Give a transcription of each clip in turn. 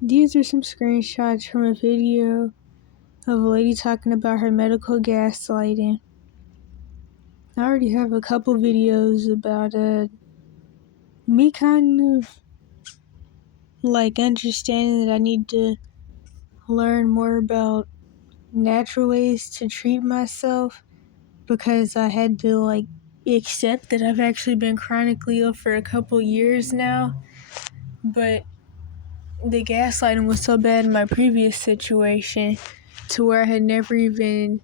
These are some screenshots from a video of a lady talking about her medical gaslighting. I already have a couple videos about me kind of like understanding that I need to learn more about natural ways to treat myself, because I had to accept that I've actually been chronically ill for a couple years now. But the gaslighting was so bad in my previous situation to where I had never even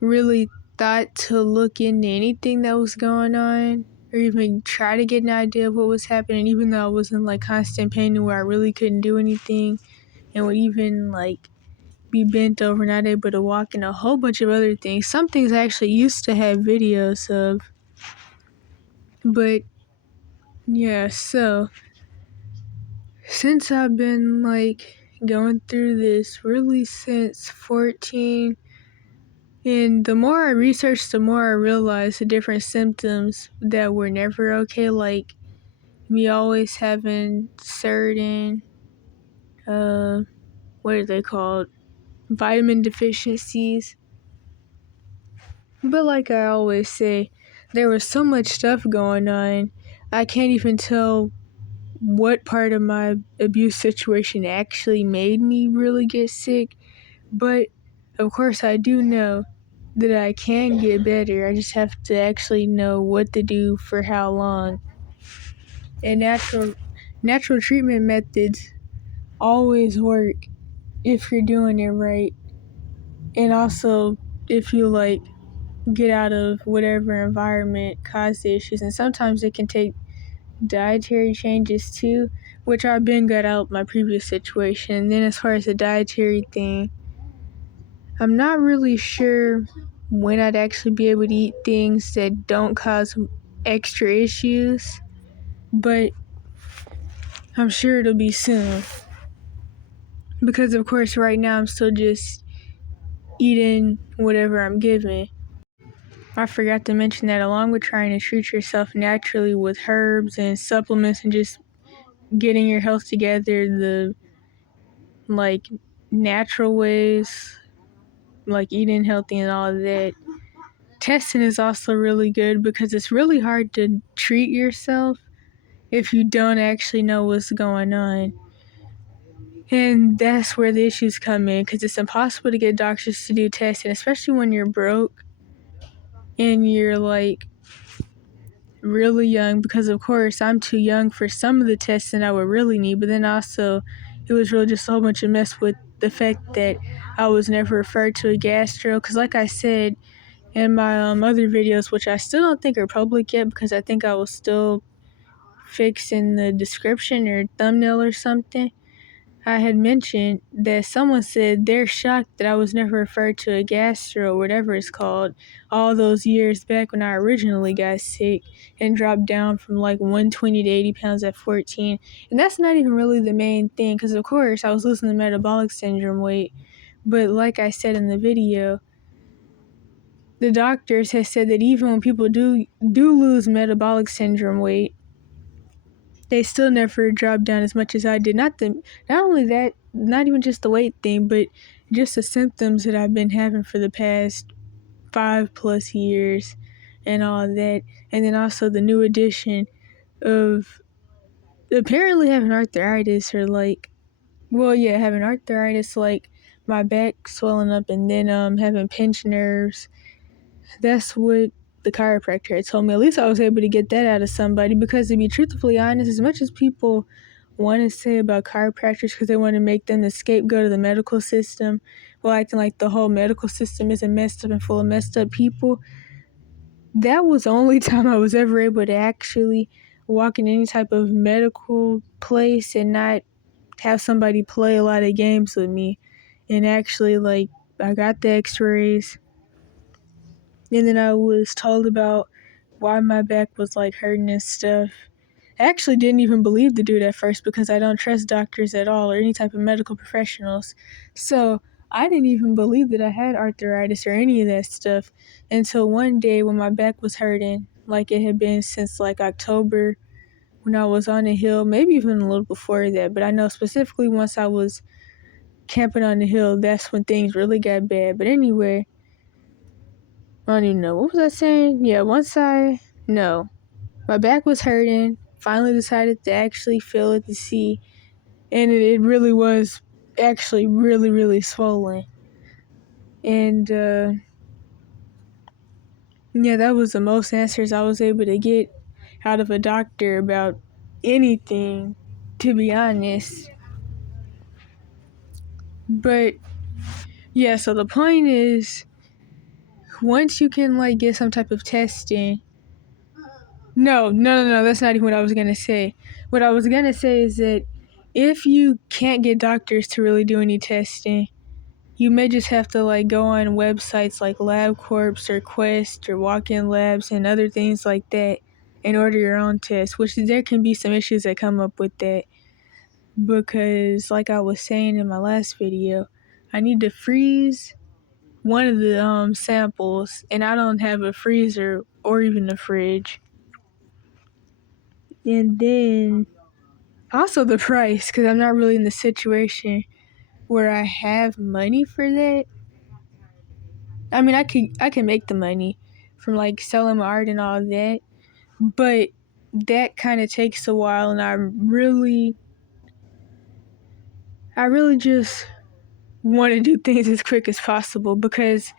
really thought to look into anything that was going on or even try to get an idea of what was happening, even though I was in constant pain and where I really couldn't do anything and would even be bent over, not able to walk, and a whole bunch of other things. Some things I actually used to have videos of. But yeah, so since I've been going through this really since 14, and the more I researched, the more I realized the different symptoms that were never okay, like me always having certain, what are they called? Vitamin deficiencies. But like I always say, there was so much stuff going on, I can't even tell what part of my abuse situation actually made me really get sick. But of course I do know that I can get better. I just have to actually know what to do for how long. And natural treatment methods always work if you're doing it right. And also if you get out of whatever environment caused the issues. And sometimes it can take dietary changes too, which I've been got out my previous situation. And then as far as the dietary thing, I'm not really sure when I'd actually be able to eat things that don't cause extra issues, but I'm sure it'll be soon. Because of course right now I'm still just eating whatever I'm given. I forgot to mention that along with trying to treat yourself naturally with herbs and supplements and just getting your health together the natural ways, like eating healthy and all of that, testing is also really good, because it's really hard to treat yourself if you don't actually know what's going on. And that's where the issues come in, because it's impossible to get doctors to do testing, especially when you're broke and you're really young, because of course I'm too young for some of the testing I would really need. But then also it was really just a whole bunch of mess with the fact that I was never referred to a gastro, because like I said in my other videos, which I still don't think are public yet, because I think I was still fixing the description or thumbnail or something, I had mentioned that someone said they're shocked that I was never referred to a gastro or whatever it's called all those years back when I originally got sick and dropped down from 120 to 80 pounds at 14. And that's not even really the main thing, because of course I was losing the metabolic syndrome weight. But like I said in the video, the doctors have said that even when people do lose metabolic syndrome weight, they still never drop down as much as I did. Not only that, not even just the weight thing, but just the symptoms that I've been having for the past 5+ years and all of that. And then also the new addition of apparently having arthritis, or having arthritis, my back swelling up, and then having pinched nerves. That's what the chiropractor had told me. At least I was able to get that out of somebody, because to be truthfully honest, as much as people want to say about chiropractors because they want to make them the scapegoat of the medical system, well, acting like the whole medical system isn't messed up and full of messed up people, that was the only time I was ever able to actually walk in any type of medical place and not have somebody play a lot of games with me. And actually, I got the x-rays, and then I was told about why my back was hurting and stuff. I actually didn't even believe the dude at first, because I don't trust doctors at all or any type of medical professionals. So I didn't even believe that I had arthritis or any of that stuff until one day when my back was hurting, like it had been since October when I was on the hill, maybe even a little before that, but I know specifically once I was camping on the hill, that's when things really got bad. But anyway, I don't even know. What was I saying? Yeah, my back was hurting. Finally decided to actually feel it to see. And it really was actually really, really swollen. And yeah, that was the most answers I was able to get out of a doctor about anything, to be honest. But yeah, so the point is, once you can like get some type of testing. No, that's not even what I was gonna say. What I was gonna say is that if you can't get doctors to really do any testing, you may just have to like go on websites like LabCorp or Quest or Walk-in Labs and other things like that and order your own test, which there can be some issues that come up with that because like I was saying in my last video, I need to freeze one of the samples and I don't have a freezer or even a fridge. And then also the price, because I'm not really in the situation where I have money for that. I mean, I can make the money from like selling my art and all of that, but that kind of takes a while, and I really just want to do things as quick as possible because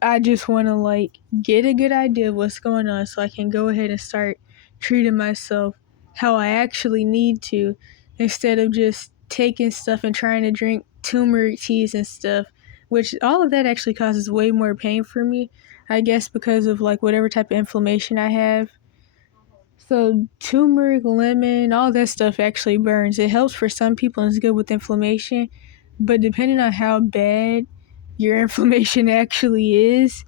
I just want to like get a good idea of what's going on so I can go ahead and start treating myself how I actually need to instead of just taking stuff and trying to drink turmeric teas and stuff, which all of that actually causes way more pain for me, I guess because of like whatever type of inflammation I have. So turmeric, lemon, all that stuff actually burns. It helps for some people and it's good with inflammation, but depending on how bad your inflammation actually is,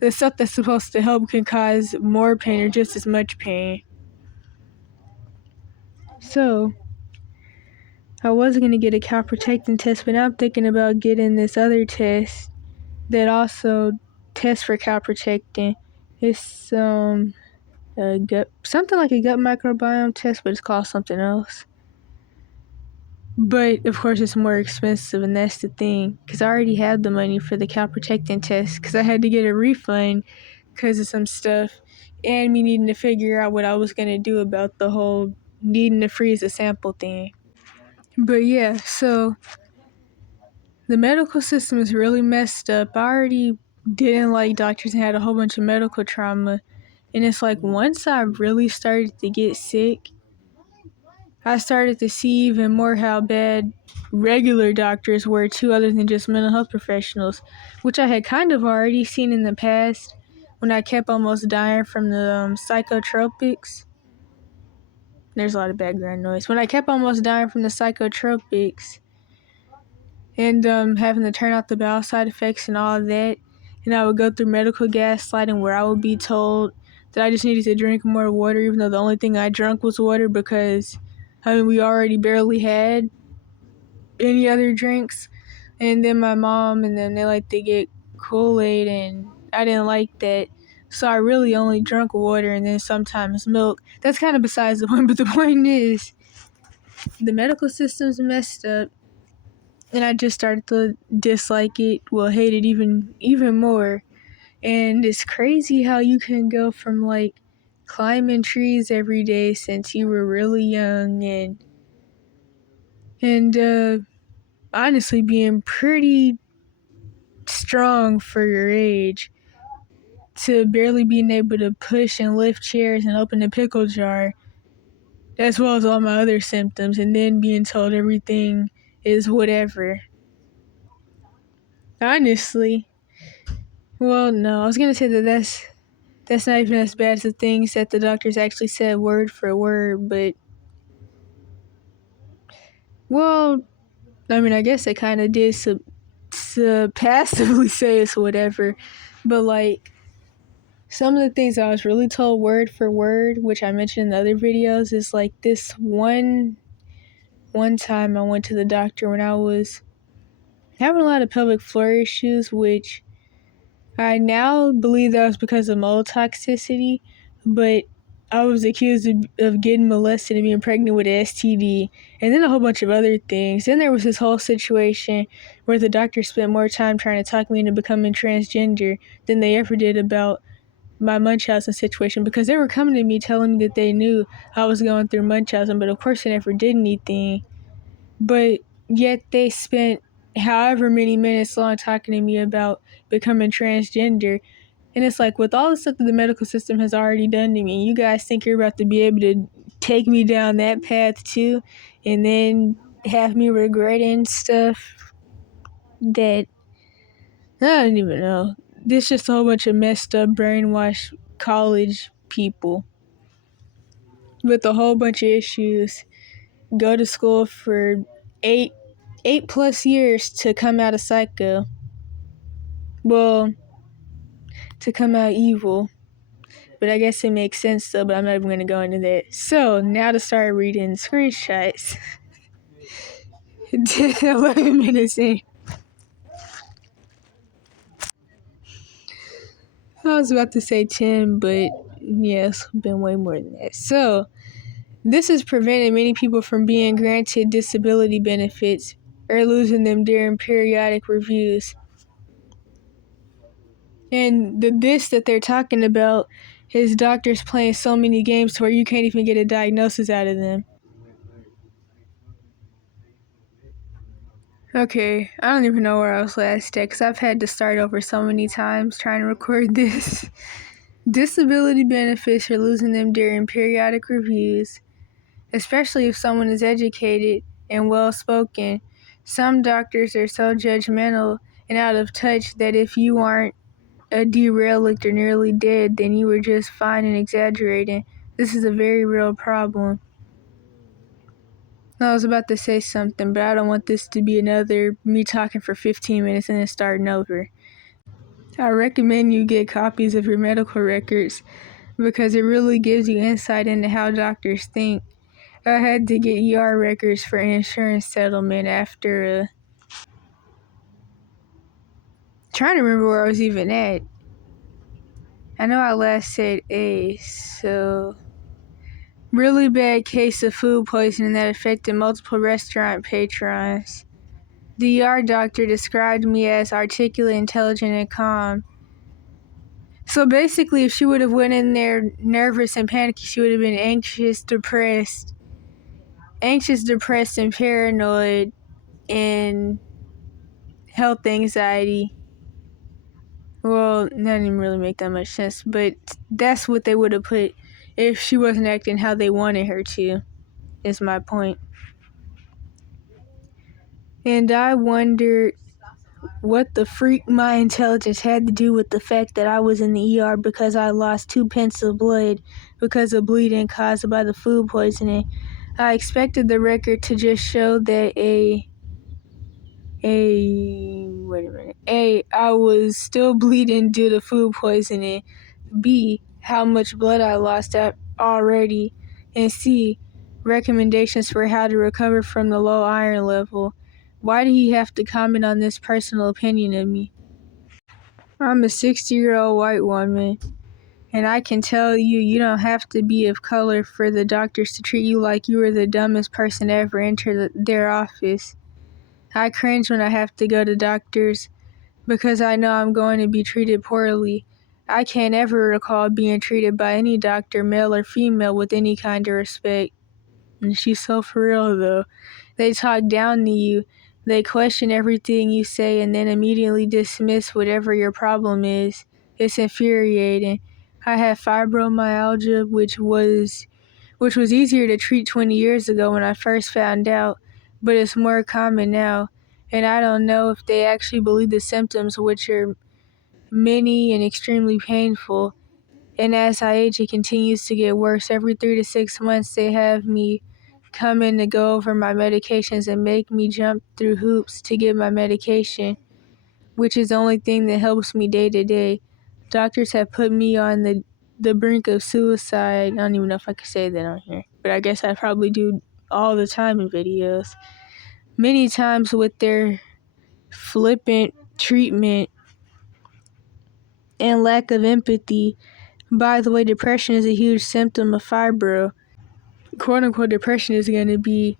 the stuff that's supposed to help can cause more pain or just as much pain. So, I was going to get a calprotectin test, but now I'm thinking about getting this other test that also tests for calprotectin. It's a gut, something like a gut microbiome test, but it's called something else. But of course, it's more expensive, and that's the thing. Because I already had the money for the calprotectin test, because I had to get a refund because of some stuff, and me needing to figure out what I was going to do about the whole needing to freeze a sample thing. But yeah, so the medical system is really messed up. I already didn't like doctors and had a whole bunch of medical trauma. And it's like once I really started to get sick, I started to see even more how bad regular doctors were too, other than just mental health professionals, which I had kind of already seen in the past when I kept almost dying from the psychotropics. There's a lot of background noise. When I kept almost dying from the psychotropics and having to turn out the bowel side effects and all of that, and I would go through medical gaslighting where I would be told that I just needed to drink more water, even though the only thing I drank was water because we already barely had any other drinks. And then my mom and them, they like to get Kool-Aid, and I didn't like that. So I really only drank water and then sometimes milk. That's kind of besides the point, but the point is, the medical system's messed up, and I just started to dislike it, well, hate it even more. And it's crazy how you can go from like climbing trees every day since you were really young and honestly being pretty strong for your age to barely being able to push and lift chairs and open a pickle jar, as well as all my other symptoms, and then being told everything is whatever. Honestly, well, no, I was gonna say that's not even as bad as the things that the doctors actually said word for word, but well, I mean, I guess they kind of did passively say it's whatever, but like some of the things I was really told word for word, which I mentioned in the other videos, is like this one time I went to the doctor when I was having a lot of pelvic floor issues, which I now believe that was because of mold toxicity, but I was accused of getting molested and being pregnant with an STD, and then a whole bunch of other things. Then there was this whole situation where the doctor spent more time trying to talk me into becoming transgender than they ever did about my Munchausen situation, because they were coming to me telling me that they knew I was going through Munchausen, but of course they never did anything. But yet they spent however many minutes long talking to me about becoming transgender. And it's like, with all the stuff that the medical system has already done to me, you guys think you're about to be able to take me down that path too, and then have me regretting stuff that I don't even know. There's just a whole bunch of messed up, brainwashed college people with a whole bunch of issues. Go to school for eight plus years to come out a psycho. Well, to come out evil. But I guess it makes sense though, but I'm not even going to go into that. So, now to start reading screenshots. 11 minutes in. I was about to say 10, but yes, been way more than that. So, this has prevented many people from being granted disability benefits or losing them during periodic reviews. And this that they're talking about is doctors playing so many games to where you can't even get a diagnosis out of them. Okay, I don't even know where I was last at because I've had to start over so many times trying to record this. Disability benefits are losing them during periodic reviews, especially if someone is educated and well-spoken. Some doctors are so judgmental and out of touch that if you aren't a derelict or nearly dead, then you were just fine and exaggerating. This is a very real problem. I was about to say something, but I don't want this to be another me talking for 15 minutes and then starting over. I recommend you get copies of your medical records because it really gives you insight into how doctors think. I had to get ER records for an insurance settlement after trying to remember where I was even at. I know I last said A, so really bad case of food poisoning that affected multiple restaurant patrons. The ER doctor described me as articulate, intelligent, and calm. So basically, if she would have went in there nervous and panicky, she would have been anxious, depressed, and paranoid, and health anxiety. Well, that didn't even really make that much sense, but that's what they would have put if she wasn't acting how they wanted her to, is my point. And I wondered what the freak my intelligence had to do with the fact that I was in the ER because I lost 2 pints of blood because of bleeding caused by the food poisoning. I expected the record to just show that I was still bleeding due to food poisoning, B, how much blood I lost already, and C, recommendations for how to recover from the low iron level. Why did he have to comment on this personal opinion of me? I'm a 60-year-old white woman, and I can tell you, you don't have to be of color for the doctors to treat you like you were the dumbest person to ever enter their office. I cringe when I have to go to doctors because I know I'm going to be treated poorly. I can't ever recall being treated by any doctor, male or female, with any kind of respect. And she's so for real though. They talk down to you. They question everything you say and then immediately dismiss whatever your problem is. It's infuriating. I have fibromyalgia, which was easier to treat 20 years ago when I first found out, but it's more common now. And I don't know if they actually believe the symptoms, which are many and extremely painful. And as I age, it continues to get worse. Every 3 to 6 months, they have me come in to go over my medications and make me jump through hoops to get my medication, which is the only thing that helps me day to day. Doctors have put me on the brink of suicide. I don't even know if I could say that on here, but I guess I probably do all the time in videos. Many times with their flippant treatment and lack of empathy, By the way, depression is a huge symptom of fibro. Quote unquote depression is going to be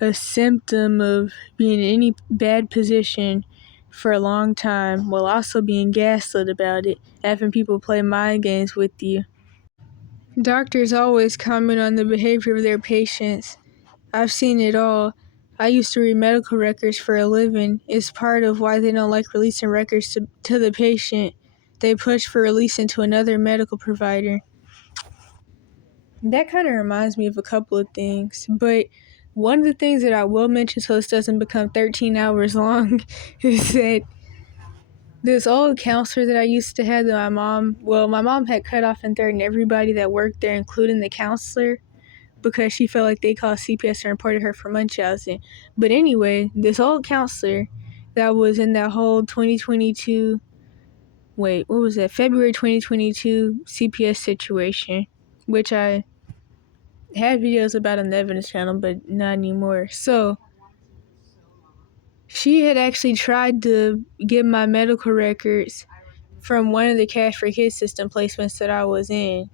a symptom of being in any bad position for a long time while also being gaslit about it, having people play mind games with you. Doctors always comment on the behavior of their patients. I've seen it all. I used to read medical records for a living. It's part of why they don't like releasing records to the patient. They push for releasing to another medical provider. That kind of reminds me of a couple of things, but one of the things that I will mention so this doesn't become 13 hours long is that this old counselor that I used to have that my mom had cut off and threatened everybody that worked there, including the counselor, because she felt like they called CPS and reported her for Munchausen. But anyway, this old counselor that was in that whole 2022, February 2022 CPS situation, which I had videos about on the Evidence channel, but not anymore. So, she had actually tried to get my medical records from one of the Cash for Kids system placements that I was in.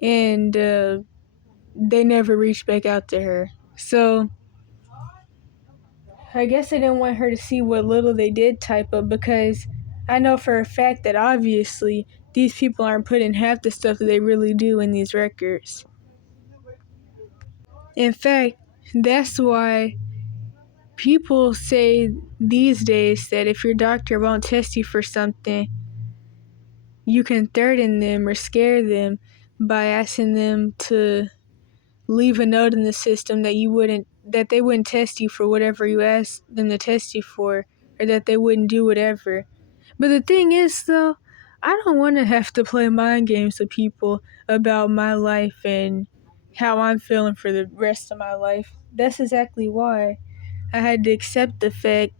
And they never reached back out to her. So, I guess they didn't want her to see what little they did type up, because I know for a fact that obviously these people aren't putting half the stuff that they really do in these records. In fact, that's why people say these days that if your doctor won't test you for something, you can threaten them or scare them by asking them to leave a note in the system that they wouldn't test you for whatever you asked them to test you for, or that they wouldn't do whatever. But the thing is, though, I don't want to have to play mind games with people about my life and how I'm feeling for the rest of my life. That's exactly why I had to accept the fact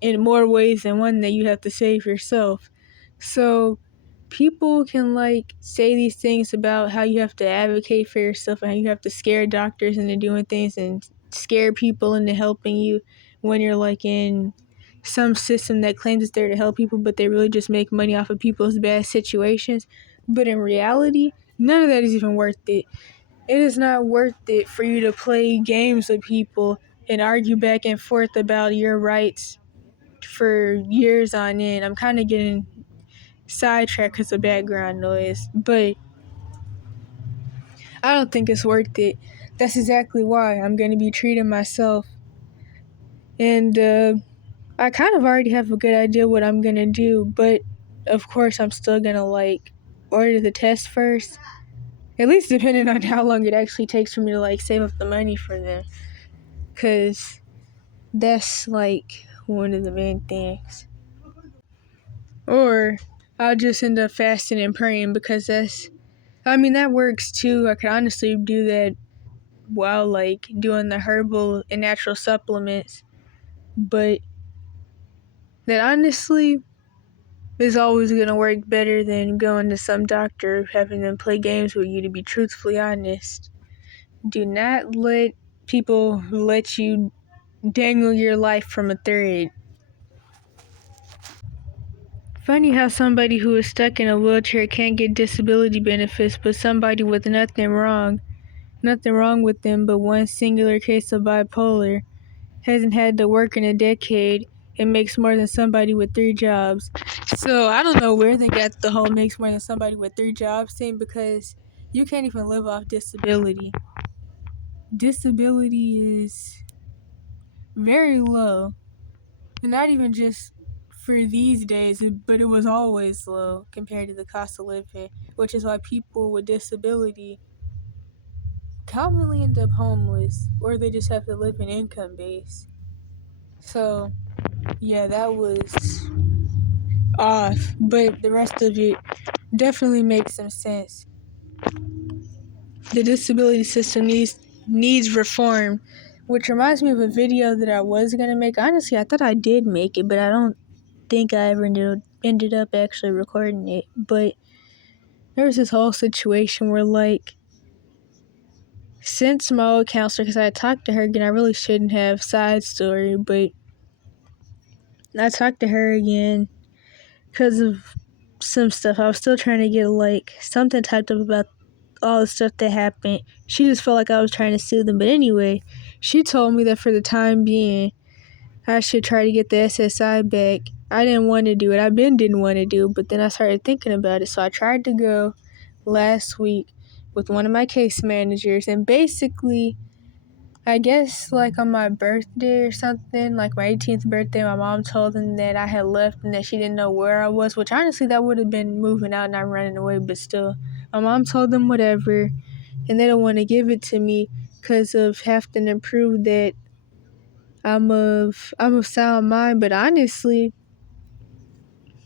in more ways than one that you have to save yourself. So people can say these things about how you have to advocate for yourself and how you have to scare doctors into doing things and scare people into helping you when you're in some system that claims it's there to help people, but they really just make money off of people's bad situations. But in reality, none of that is even worth it. It is not worth it for you to play games with people and argue back and forth about your rights for years on end. I'm kind of getting sidetracked because of background noise, but I don't think it's worth it. That's exactly why I'm going to be treating myself. And I kind of already have a good idea what I'm going to do, but of course I'm still going to order the test first. At least depending on how long it actually takes for me to save up the money for them. Because that's one of the main things. Or I'll just end up fasting and praying, because that works too. I could honestly do that while doing the herbal and natural supplements. But that honestly is always going to work better than going to some doctor, having them play games with you, to be truthfully honest. Do not let people let you dangle your life from a thread. Funny how somebody who is stuck in a wheelchair can't get disability benefits, but somebody with nothing wrong with them but one singular case of bipolar, hasn't had to work in a decade and makes more than somebody with 3 jobs. So I don't know where they got the whole makes more than somebody with 3 jobs thing, because you can't even live off disability. Disability is very low. And not even just for these days, but it was always low compared to the cost of living, which is why people with disability commonly end up homeless, or they just have to live in income base. So, yeah, that was off, but the rest of it definitely makes some sense. The disability system needs reform, which reminds me of a video that I was gonna make. Honestly, I thought I did make it, but I don't think I ever ended up actually recording it. But there was this whole situation where since my old counselor, because I had talked to her again, I really shouldn't have, side story, but I talked to her again because of some stuff. I was still trying to get like something typed up about all the stuff that happened. She just felt like I was trying to sue them. But anyway, she told me that for the time being, I should try to get the SSI back. I didn't want to do it. Didn't want to do it, but then I started thinking about it. So I tried to go last week with one of my case managers, and basically, I guess like on my birthday or something, like my 18th birthday, my mom told them that I had left and that she didn't know where I was, which honestly that would have been moving out and I'm running away, but still, my mom told them whatever, and they don't want to give it to me because of having to prove that I'm of sound mind. But honestly,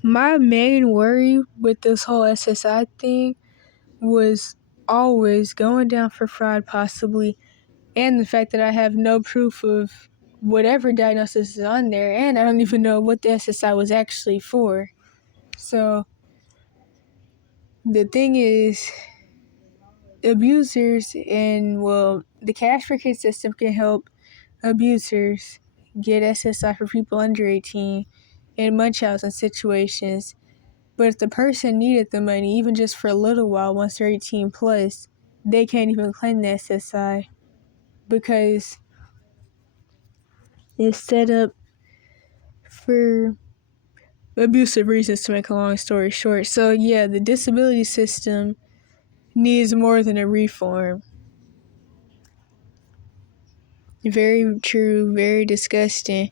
my main worry with this whole SSI thing was always going down for fraud possibly, and the fact that I have no proof of whatever diagnosis is on there, and I don't even know what the SSI was actually for. So the thing is, abusers and the cash for kids system can help abusers get SSI for people under 18 in Munchausen situations. But if the person needed the money, even just for a little while, once they're 18 plus, they can't even claim the SSI because it's set up for abusive reasons, to make a long story short. So yeah, the disability system needs more than a reform. Very true, very disgusting.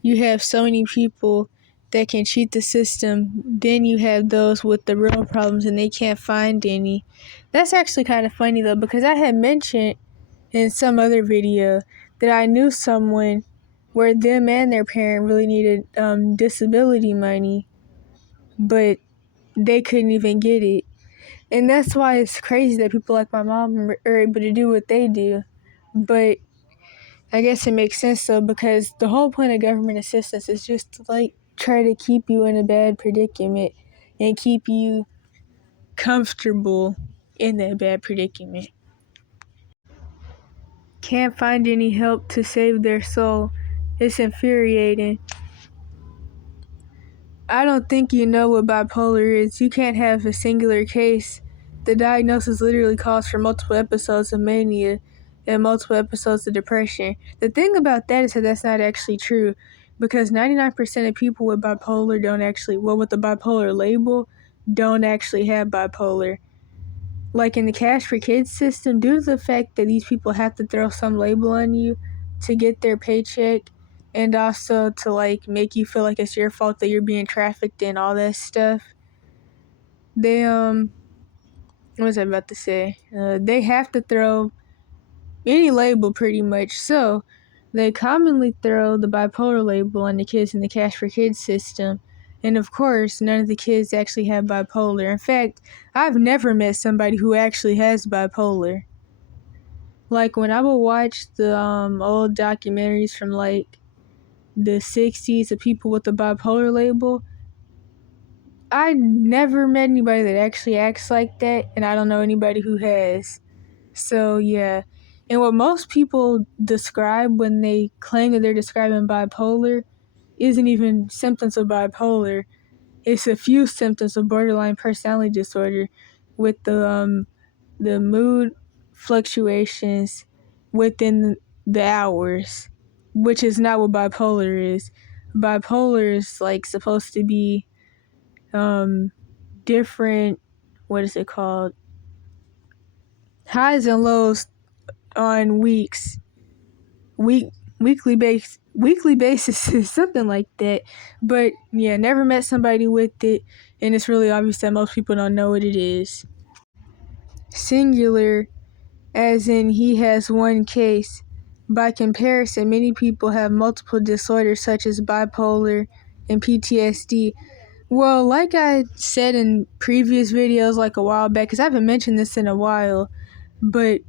You have so many people that can cheat the system, then you have those with the real problems and they can't find any. That's actually kind of funny though, because I had mentioned in some other video that I knew someone where them and their parent really needed disability money, but they couldn't even get it. And that's why it's crazy that people like my mom are able to do what they do. But I guess it makes sense though, because the whole point of government assistance is just to like try to keep you in a bad predicament and keep you comfortable in that bad predicament. Can't find any help to save their soul. It's infuriating. I don't think you know what bipolar is. You can't have a singular case. The diagnosis literally calls for multiple episodes of mania and multiple episodes of depression. The thing about that is that that's not actually true, because 99% of people with bipolar with the bipolar label, don't actually have bipolar. Like in the cash for kids system, due to the fact that these people have to throw some label on you to get their paycheck, and also to like make you feel like it's your fault that you're being trafficked and all that stuff, they what was I about to say? They have to throw any label pretty much. So they commonly throw the bipolar label on the kids in the cash for kids system. And of course, none of the kids actually have bipolar. In fact, I've never met somebody who actually has bipolar. Like when I would watch the old documentaries from like the 60s of people with the bipolar label, I never met anybody that actually acts like that, and I don't know anybody who has. So yeah, and what most people describe when they claim that they're describing bipolar isn't even symptoms of bipolar. It's a few symptoms of borderline personality disorder, with the mood fluctuations within the hours, which is not what bipolar is. Bipolar is like supposed to be different, what is it called? Highs and lows on weekly basis, something like that. But yeah, never met somebody with it, and it's really obvious that most people don't know what it is. Singular, as in he has one case. By comparison, many people have multiple disorders such as bipolar and PTSD. Well, like I said in previous videos like a while back, because I haven't mentioned this in a while, but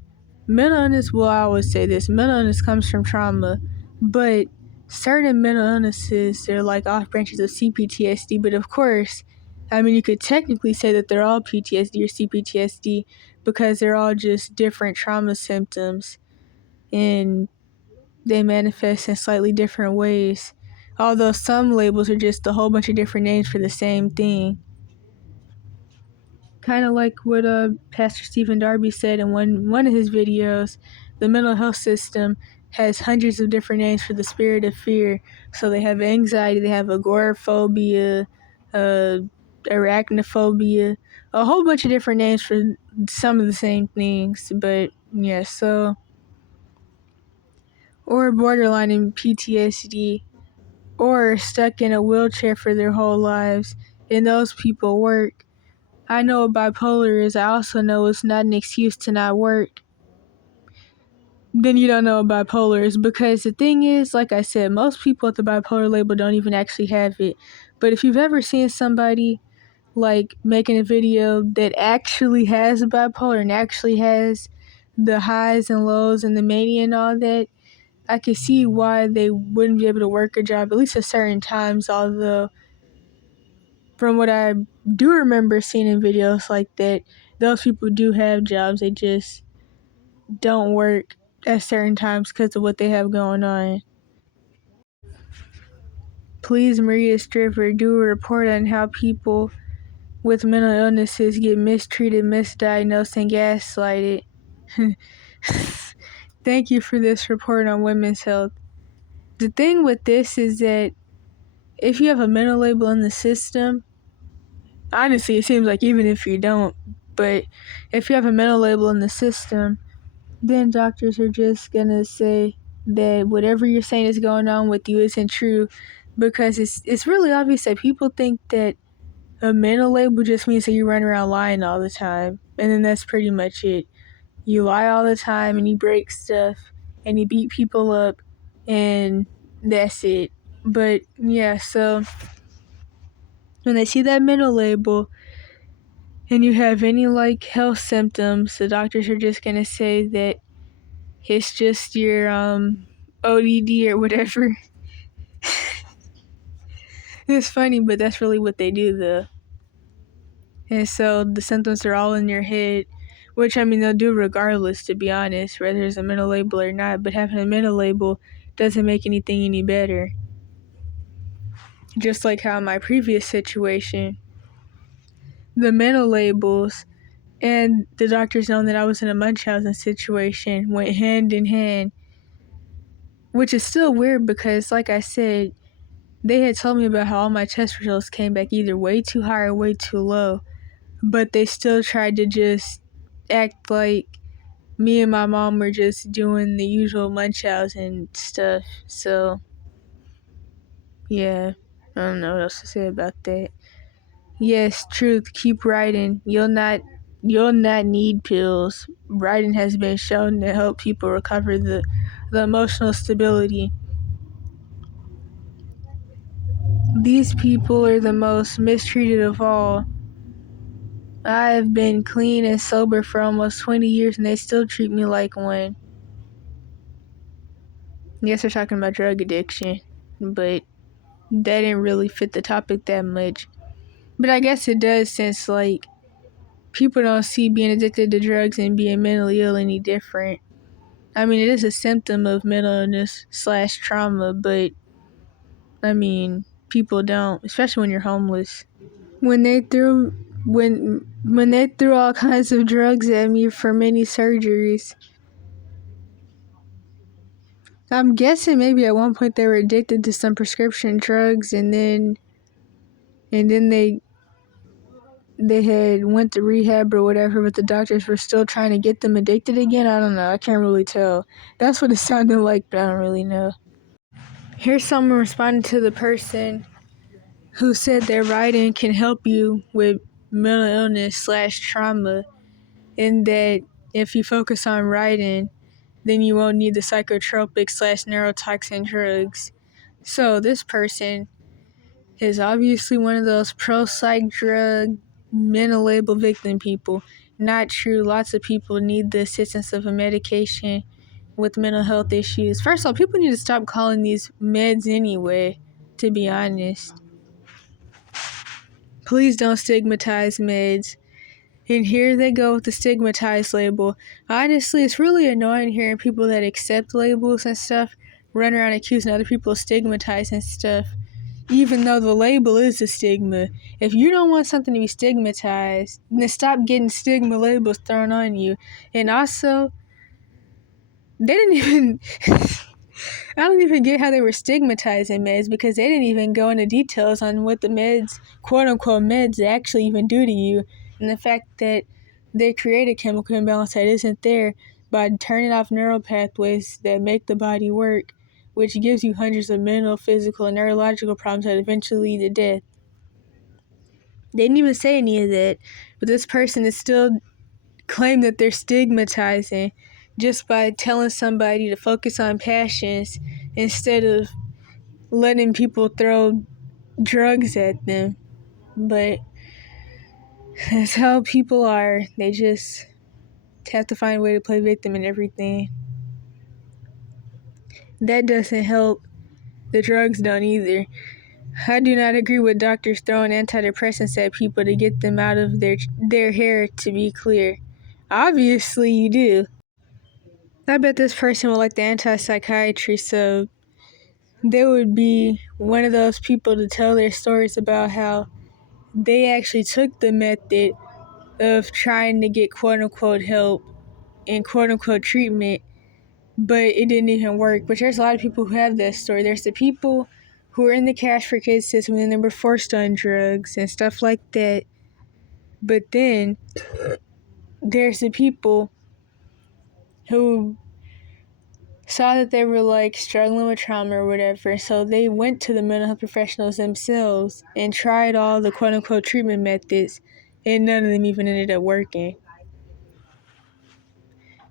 mental illness, well, I always say this, mental illness comes from trauma, but certain mental illnesses, they're like off branches of CPTSD, but of course, I mean, you could technically say that they're all PTSD or CPTSD because they're all just different trauma symptoms and they manifest in slightly different ways. Although some labels are just a whole bunch of different names for the same thing. kind of like what Pastor Stephen Darby said in one of his videos. The mental health system has hundreds of different names for the spirit of fear. So they have anxiety, they have agoraphobia, arachnophobia, a whole bunch of different names for some of the same things. But yeah, so, or borderline and PTSD, or stuck in a wheelchair for their whole lives, and those people work. I know what bipolar is. I also know it's not an excuse to not work. Then you don't know what bipolar is, because the thing is, like I said, most people at the bipolar label don't even actually have it. But if you've ever seen somebody like making a video that actually has bipolar and actually has the highs and lows and the mania and all that, I could see why they wouldn't be able to work a job, at least at certain times, although from what I do remember seeing in videos like that, those people do have jobs. They just don't work at certain times because of what they have going on. Please, Maria Stripper, do a report on how people with mental illnesses get mistreated, misdiagnosed, and gaslighted. Thank you for this report on women's health. The thing with this is that if you have a mental label in the system, honestly, it seems like even if you don't, but if you have a mental label in the system, then doctors are just gonna say that whatever you're saying is going on with you isn't true, because it's really obvious that people think that a mental label just means that you run around lying all the time, and then that's pretty much it. You lie all the time, and you break stuff, and you beat people up, and that's it. But yeah, so when they see that mental label and you have any like health symptoms, the doctors are just gonna say that it's just your ODD or whatever. It's funny, but that's really what they do though. And so the symptoms are all in your head, which I mean they'll do regardless, to be honest, whether it's a mental label or not. But having a mental label doesn't make anything any better. Just like how in my previous situation, the mental labels and the doctors knowing that I was in a Munchausen situation went hand in hand, which is still weird because, like I said, they had told me about how all my test results came back either way too high or way too low, but they still tried to just act like me and my mom were just doing the usual Munchausen stuff. So, yeah, I don't know what else to say about that. Yes, truth, keep writing. You'll not need pills. Writing has been shown to help people recover the emotional stability. These people are the most mistreated of all. I have been clean and sober for almost 20 years and they still treat me like one. Yes, they're talking about drug addiction, but that didn't really fit the topic that much. But I guess it does, since like people don't see being addicted to drugs and being mentally ill any different. I mean, it is a symptom of mental illness / trauma, but I mean, people don't, especially when you're homeless. When they threw all kinds of drugs at me for many surgeries, I'm guessing maybe at one point they were addicted to some prescription drugs, and then they had went to rehab or whatever, but the doctors were still trying to get them addicted again. I don't know. I can't really tell. That's what it sounded like, but I don't really know. Here's someone responding to the person who said that writing can help you with mental illness / trauma, and that if you focus on writing, then you won't need the psychotropic / neurotoxin drugs. So this person is obviously one of those pro-psych drug mental label victim people. Not true. Lots of people need the assistance of a medication with mental health issues. First of all, people need to stop calling these meds anyway, to be honest. Please don't stigmatize meds. And here they go with the stigmatized label. Honestly, it's really annoying hearing people that accept labels and stuff run around accusing other people of stigmatizing stuff. even though the label is a stigma. If you don't want something to be stigmatized, then stop getting stigma labels thrown on you. And also, they didn't even I don't even get how they were stigmatizing meds, because they didn't even go into details on what the meds, quote unquote meds, actually even do to you, and the fact that they create a chemical imbalance that isn't there by turning off neural pathways that make the body work, which gives you hundreds of mental, physical, and neurological problems that eventually lead to death. They didn't even say any of that, but this person is still claim that they're stigmatizing just by telling somebody to focus on passions instead of letting people throw drugs at them. But that's how people are. They just have to find a way to play victim and everything. That doesn't help. The drugs don't either. I do not agree with doctors throwing antidepressants at people to get them out of their hair, to be clear. Obviously you do. I bet this person would like the anti-psychiatry, so they would be one of those people to tell their stories about how they actually took the method of trying to get quote-unquote help and quote-unquote treatment, but it didn't even work. But there's a lot of people who have that story. There's the people who were in the Cash for Kids system and they were forced on drugs and stuff like that. But then there's the people who saw that they were like struggling with trauma or whatever, so they went to the mental health professionals themselves and tried all the quote-unquote treatment methods, and none of them even ended up working.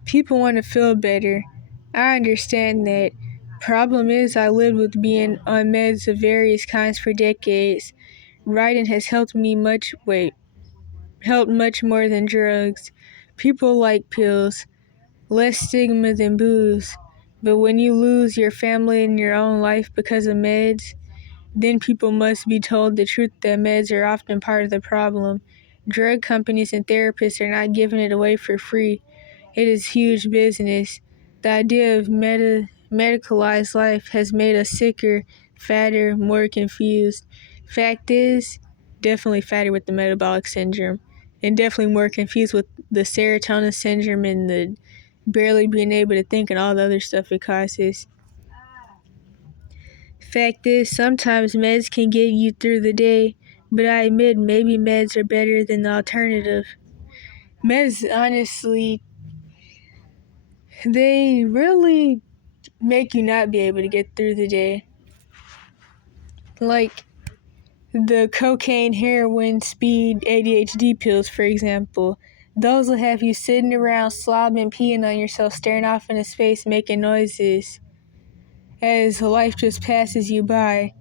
People want to feel better. I understand that. Problem is, I lived with being on meds of various kinds for decades. Writing has helped much more than drugs. People like pills, less stigma than booze. But when you lose your family and your own life because of meds, then people must be told the truth that meds are often part of the problem. Drug companies and therapists are not giving it away for free. It is huge business. The idea of medicalized life has made us sicker, fatter, more confused. Fact is, definitely fatter with the metabolic syndrome, and definitely more confused with the serotonin syndrome and the barely being able to think and all the other stuff it causes. Fact is, sometimes meds can get you through the day, but I admit maybe meds are better than the alternative. Meds, honestly, they really make you not be able to get through the day. Like the cocaine, heroin, speed, ADHD pills, for example. Those will have you sitting around slobbing, peeing on yourself, staring off into space, making noises as life just passes you by.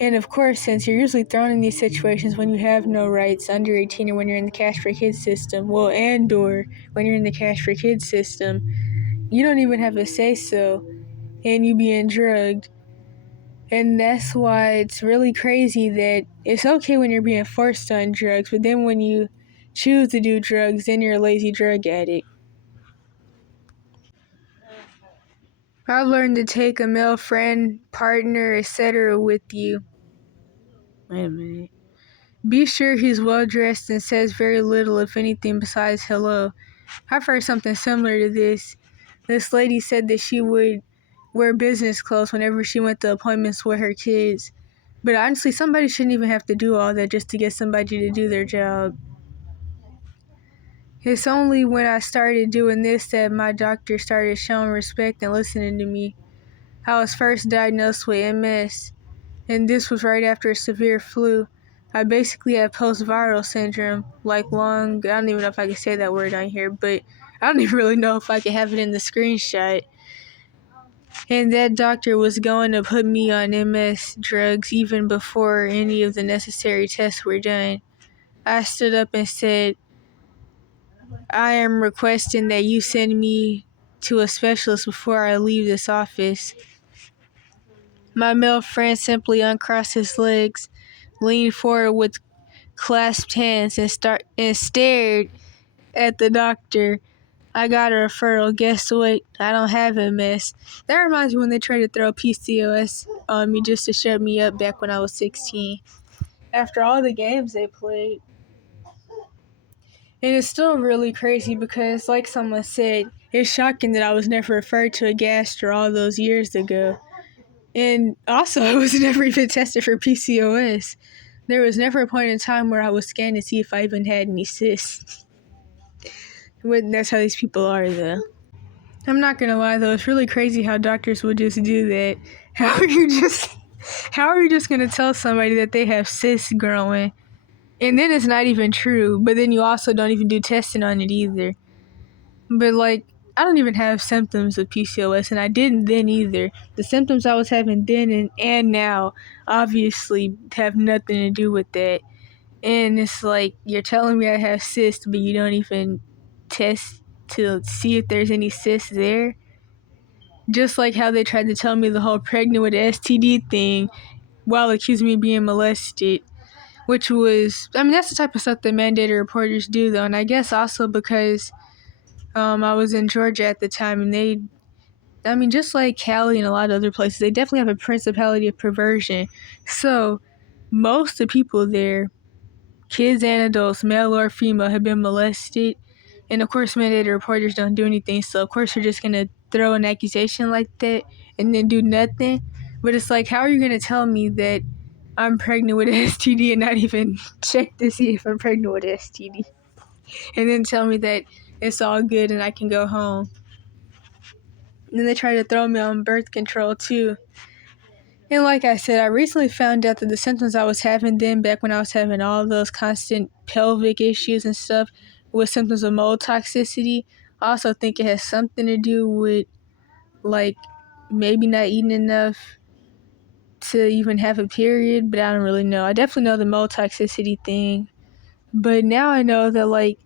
And of course, since you're usually thrown in these situations when you have no rights, under 18 or when you're in the Cash for Kids system, or when you're in the Cash for Kids system, you don't even have a say-so, and you being drugged. And that's why it's really crazy that it's okay when you're being forced on drugs, but then when you choose to do drugs, then you're a lazy drug addict. I've learned to take a male friend, partner, etc. with you. Wait a minute. Be sure he's well dressed and says very little, if anything, besides hello. I've heard something similar to this. This lady said that she would wear business clothes whenever she went to appointments with her kids. But honestly, somebody shouldn't even have to do all that just to get somebody to do their job. It's only when I started doing this that my doctor started showing respect and listening to me. I was first diagnosed with MS, and this was right after a severe flu. I basically had post-viral syndrome, I don't even know if I can say that word on here, but I don't even really know if I can have it in the screenshot. And that doctor was going to put me on MS drugs even before any of the necessary tests were done. I stood up and said, I am requesting that you send me to a specialist before I leave this office. My male friend simply uncrossed his legs, leaned forward with clasped hands, and stared at the doctor I got a referral. Guess what? I don't have MS. That reminds me when they tried to throw PCOS on me just to shut me up back when I was 16. After all the games they played. And it's still really crazy because, like someone said, it's shocking that I was never referred to a gastro all those years ago. And also, I was never even tested for PCOS. There was never a point in time where I was scanned to see if I even had any cysts. That's how these people are, though. I'm not gonna lie, though, it's really crazy how doctors would just do that. How are you just gonna tell somebody that they have cysts growing? And then it's not even true, but then you also don't even do testing on it either. But, like, I don't even have symptoms of PCOS, and I didn't then either. The symptoms I was having then and now obviously have nothing to do with that. And it's like, you're telling me I have cysts, but you don't even test to see if there's any cysts there. Just like how they tried to tell me the whole pregnant with STD thing while accusing me of being molested. Which was, I mean, that's the type of stuff that mandated reporters do, though. And I guess also because I was in Georgia at the time, and just like Cali and a lot of other places, they definitely have a principality of perversion. So most of the people there, kids and adults, male or female, have been molested. And of course, mandated reporters don't do anything. So of course, they're just going to throw an accusation like that and then do nothing. But it's like, how are you going to tell me that I'm pregnant with an STD and not even check to see if I'm pregnant with an STD? And then tell me that it's all good and I can go home. And then they try to throw me on birth control too. And like I said, I recently found out that the symptoms I was having then, back when I was having all those constant pelvic issues and stuff, was symptoms of mold toxicity. I also think it has something to do with, like, maybe not eating enough to even have a period, but I don't really know. I definitely know the mold toxicity thing. But now I know that, like,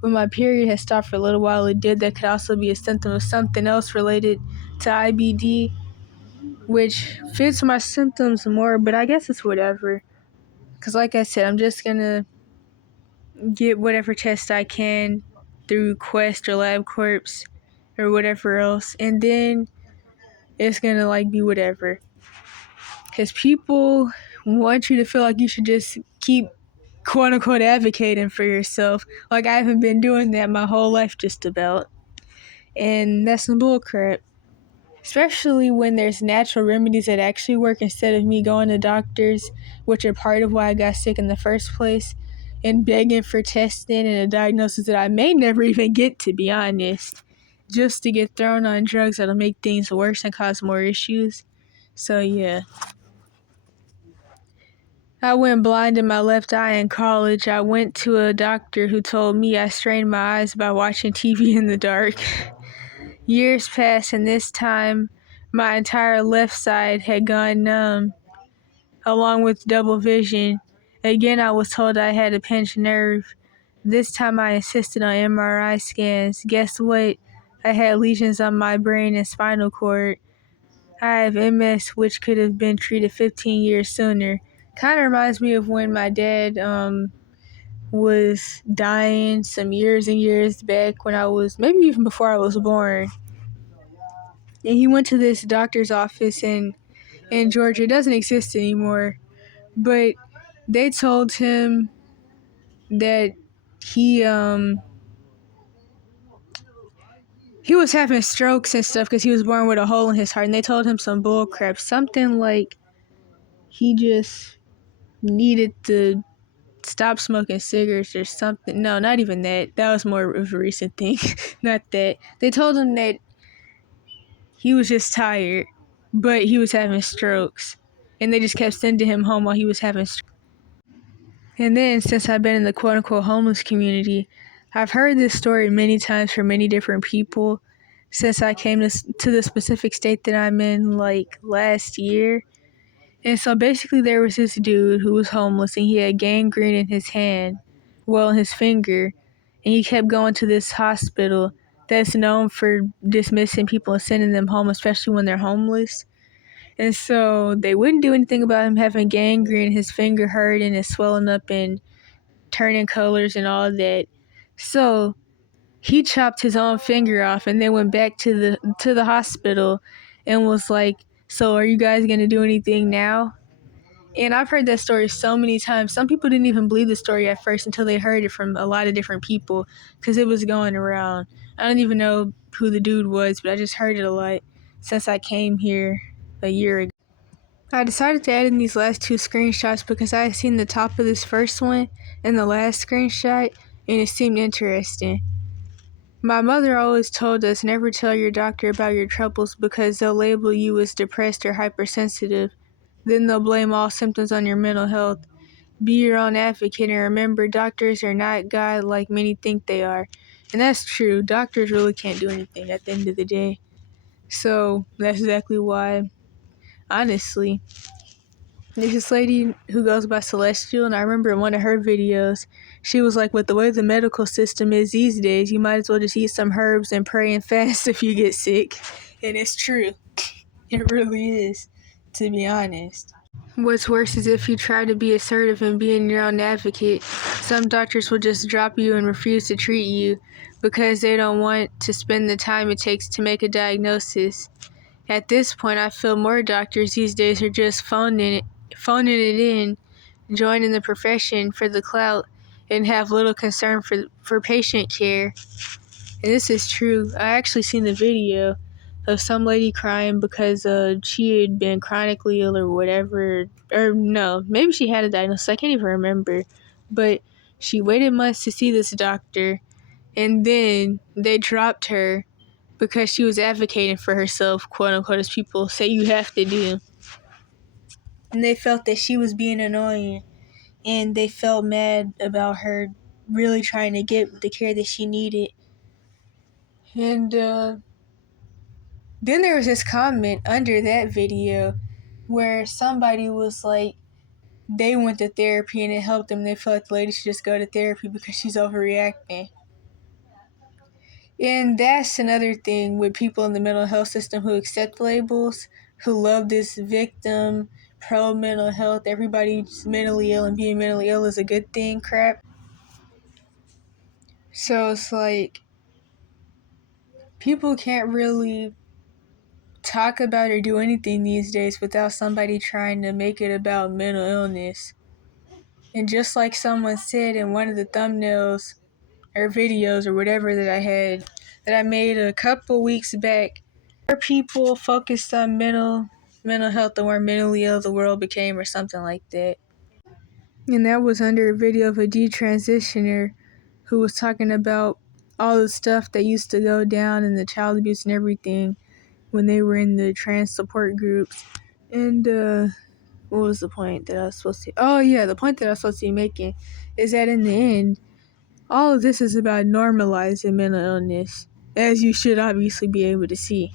when my period has stopped for a little while, that could also be a symptom of something else related to IBD, which fits my symptoms more, but I guess it's whatever. Because like I said, I'm just going to get whatever test I can through Quest or LabCorp or whatever else, and then it's going to, like, be whatever. Because people want you to feel like you should just keep quote-unquote advocating for yourself. Like, I haven't been doing that my whole life just about. And that's some bullcrap. Especially when there's natural remedies that actually work instead of me going to doctors, which are part of why I got sick in the first place, and begging for testing and a diagnosis that I may never even get, to be honest, just to get thrown on drugs that'll make things worse and cause more issues. So yeah. I went blind in my left eye in college. I went to a doctor who told me I strained my eyes by watching TV in the dark. Years passed, and this time my entire left side had gone numb, along with double vision. Again, I was told I had a pinched nerve. This time I insisted on MRI scans. Guess what? I had lesions on my brain and spinal cord. I have MS, which could have been treated 15 years sooner. Kind of reminds me of when my dad was dying some years and years back, when I was, maybe even before I was born. And he went to this doctor's office in Georgia. It doesn't exist anymore. But they told him that he was having strokes and stuff because he was born with a hole in his heart. And they told him some bull crap. Something like he just needed to stop smoking cigarettes or something. No, not even that. That was more of a recent thing. Not that. They told him that he was just tired, but he was having strokes. And they just kept sending him home while he was having strokes. And then, since I've been in the quote-unquote homeless community, I've heard this story many times from many different people since I came to the specific state that I'm in, like, last year. And so basically there was this dude who was homeless, and he had gangrene in his hand, well, in his finger, and he kept going to this hospital that's known for dismissing people and sending them home, especially when they're homeless. And so they wouldn't do anything about him having gangrene, his finger hurting and swelling up and turning colors and all that. So he chopped his own finger off and then went back to the hospital and was like, "So are you guys gonna do anything now?" And I've heard that story so many times. Some people didn't even believe the story at first until they heard it from a lot of different people because it was going around. I don't even know who the dude was, but I just heard it a lot since I came here a year ago. I decided to add in these last two screenshots because I had seen the top of this first one and the last screenshot, and it seemed interesting. My mother always told us never tell your doctor about your troubles because they'll label you as depressed or hypersensitive. Then they'll blame all symptoms on your mental health. Be your own advocate and remember doctors are not God like many think they are. And that's true. Doctors really can't do anything at the end of the day. So that's exactly why, honestly, there's this lady who goes by Celestial, and I remember in one of her videos, she was like, with the way the medical system is these days, you might as well just eat some herbs and pray and fast if you get sick. And it's true. It really is, to be honest. What's worse is if you try to be assertive and being your own advocate, some doctors will just drop you and refuse to treat you because they don't want to spend the time it takes to make a diagnosis. At this point, I feel more doctors these days are just phoning it in, joining the profession for the clout, and have little concern for patient care. And this is true. I actually seen the video of some lady crying because she had been chronically ill or whatever. Or no, maybe she had a diagnosis. I can't even remember. But she waited months to see this doctor, and then they dropped her because she was advocating for herself, quote unquote, as people say you have to do. And they felt that she was being annoying, and they felt mad about her really trying to get the care that she needed. And then there was this comment under that video where somebody was like, they went to therapy and it helped them. They felt like the lady should just go to therapy because she's overreacting. And that's another thing with people in the mental health system who accept labels, who love this victim, pro mental health, everybody's mentally ill and being mentally ill is a good thing crap. So it's like, people can't really talk about or do anything these days without somebody trying to make it about mental illness. And just like someone said in one of the thumbnails or videos or whatever that I made a couple weeks back, more people focused on mental health the more mentally ill the world became or something like that. And that was under a video of a detransitioner who was talking about all the stuff that used to go down and the child abuse and everything when they were in the trans support groups. And what was the point that I was supposed to... Oh yeah, the point that I was supposed to be making is that in the end, all of this is about normalizing mental illness, as you should obviously be able to see.